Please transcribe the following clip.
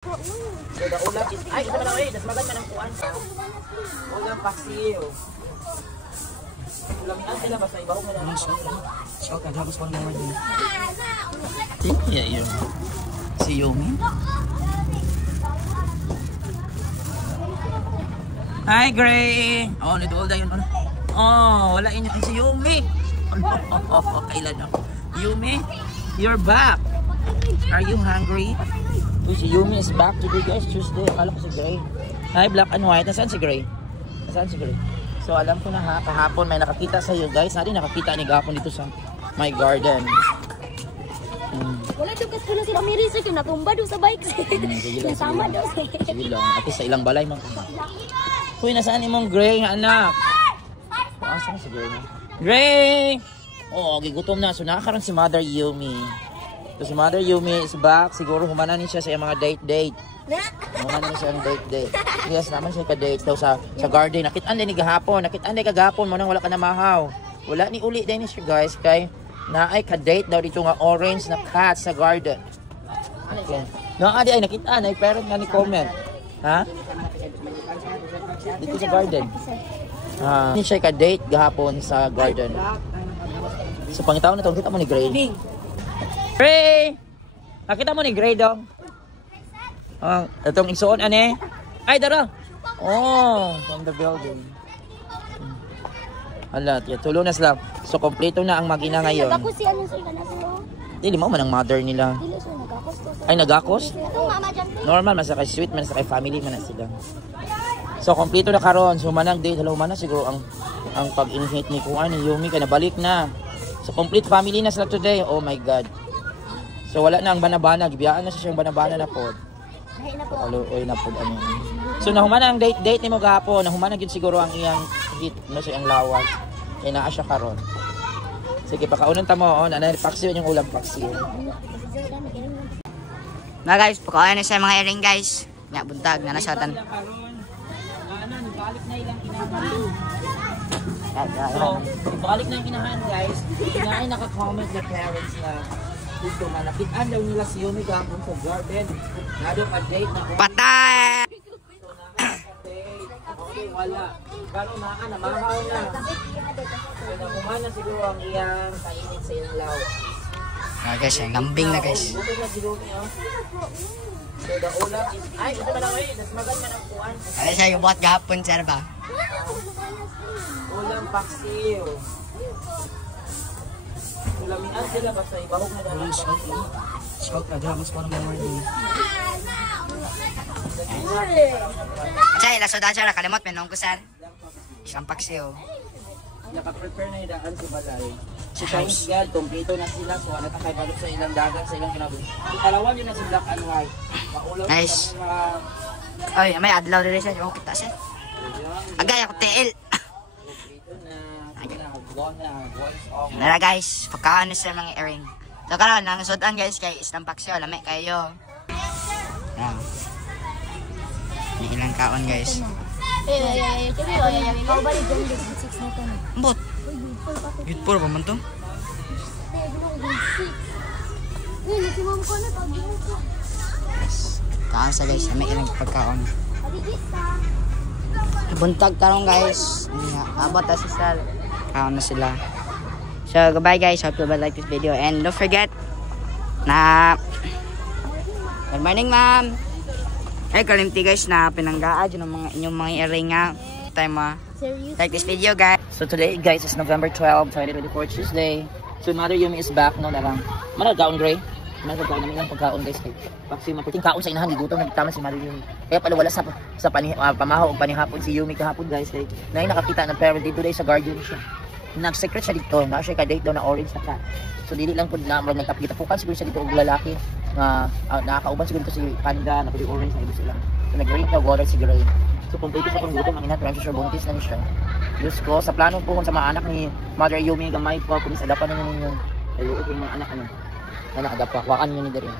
So the ulam is, ay, ito na das magad man ang kuan. Ulam paksiw. Ulamian sila basta ibahog na lang. So, kadagos pa naman din. Yeah, yun. Si Yumi. Hi, Gray! Oh, nidolda yun. Oh, wala inyo si Yumi. Oh, kailan na. Yumi, you're back. Are you hungry? Si Yumi is back today, guys. Tuesday. Akala ko si Gray. Hi, black and white. Nasaan si Gray? Nasaan si Gray? So, alam ko na ha. Kahapon may nakakita sa iyo, guys. Natin nakakita ni Gapon dito sa my garden. Wala dukas ko na sila may research yung natumba doon sa bike. Nasama doon. Sige lang. At sa ilang balay man. Uy, nasaan imong Gray, anak? Asan si Gray? Gray! Oh, gigutom na. So, nakakaroon si Mother Yumi. So, si Mother Yumi is back. Siguro humanan siya sa mga date. Humanan siya ang date. Yes, naman siya ka-date daw sa garden. Nakitaan din ni gahapon. Nakitaan din kagahapon. Manang wala ka na mahaw. Wala ni uli din siya, guys. Kay naay ka-date daw dito nga orange na cat sa garden. Okay. Naadi ay nakitaan. Ay parent nga ni comment. Ha? Dito sa garden. Hindi siya ka-date gahapon sa garden. So, pangitaw na ito. Kita mo ni Gray. Gray! Nakita mo ni Gray dong? Itong isuon, ane? Ay, dara! Oh, from the building. Hala, tulo na sila. So, kompleto na ang mag-ina ngayon. Nagakos si ano sila na sila. Dili mo man ang mother nila. Dili sila nagakos to. Ay, nagakos? Mama dyan to. Normal, masakay sweet, masakay family man na sila. So, kompleto na karon. So, manang date. Hello, man na siguro ang pag-inhit ni Kuan, ni Yumi, kaya nabalik na. So, complete family na sila today. Oh my God. So, wala na ang banabana. Gibiyaan na siya siyang banabana na pod. Ay na po. Oy na pod ano. So, nahumana ang date ni mo gahapon. Nahumana gyud siguro ang iyang hit, no siya ang lawak. Kaya naa siya karon. Sige, pakaunan ta mo. Oh, nanay paksiw yung ulam paksiw. Na guys, pakawain na sa mga ering guys. Nya buntag na nasyatan. Balik na ilang inahan. So, balik na yung inahan guys. Inahay naka-comment na parents na gusto malapitan daw nila si Yumi kahapon sa garden. Nado pa date na Patay! Okay, wala. Pero namahaw na. So, nakumana siguro ang iyang kainit sa ilang law. Guys, lambing na guys. Buto na si Yumi, oh. So, the ulam is, ay, ito na lang das magad man ang kuwan. Ano siya yung buhat gahapon, sir ba? Ulam paksiw. Ulamian sila basta ibahog na lang. So, kadagos pa naman din. Chay, lasodan siya, nakalimot, pinungkusan. Isang paksiw. Naka-prepare na yung daan sa balay. So, thank God, kompleto na sila. So, natakay balik sa ilang dagat, sa ilang kinabuhi. Ikalawan yun na si black and white. Nice. Ay, may adlaw rin siya. Yung kita siya. Agay ako TL. Nara guys, pagkaan na sa mga earring. So karon, ang sudan guys kay isang paksiw, lami kayo. Yan. May ilang kaon guys. Ambot. Gitpor pa man to? Kaon sa guys, may ilang pagkaon. Buntag tarong guys. Abot na si Sal. Kaon na sila. So goodbye guys, hope you will like this video and don't forget na good morning ma'am. Ay kalimti guys na pinanggaad yung mga inyong mga earring nga. Time like this video guys. So today guys is November 12, 2024 Tuesday. So Mother Yumi is back no darang. Managaon Gray. Managaon namin ang pagkaon guys kay Paksi maputing kaon sa inahan gigutom nagtama si Mother Yumi. Kaya pala wala sa pamahaw ug panihapon si Yumi kahapon guys kay nay nakakita ng parent dito today sa garden siya. Nag-secret siya dito, na siya ka-date daw na orange na cat. So dili lang po na nagtapita-pukan siguro siya dito og lalaki na nakakauban siguro ko si Panda na pwede orange na ibo sila. So nag-rate daw water si Gray. So kung pwede sa kung gutom ang ina, parang siya buntis na siya. Diyos ko, sa plano po kung sa mga anak ni Mother Yumi gamay po, kung isa dapat na ninyo. Ay, yung mga anak ano. Na nakadapa, wakan nyo ni Darin.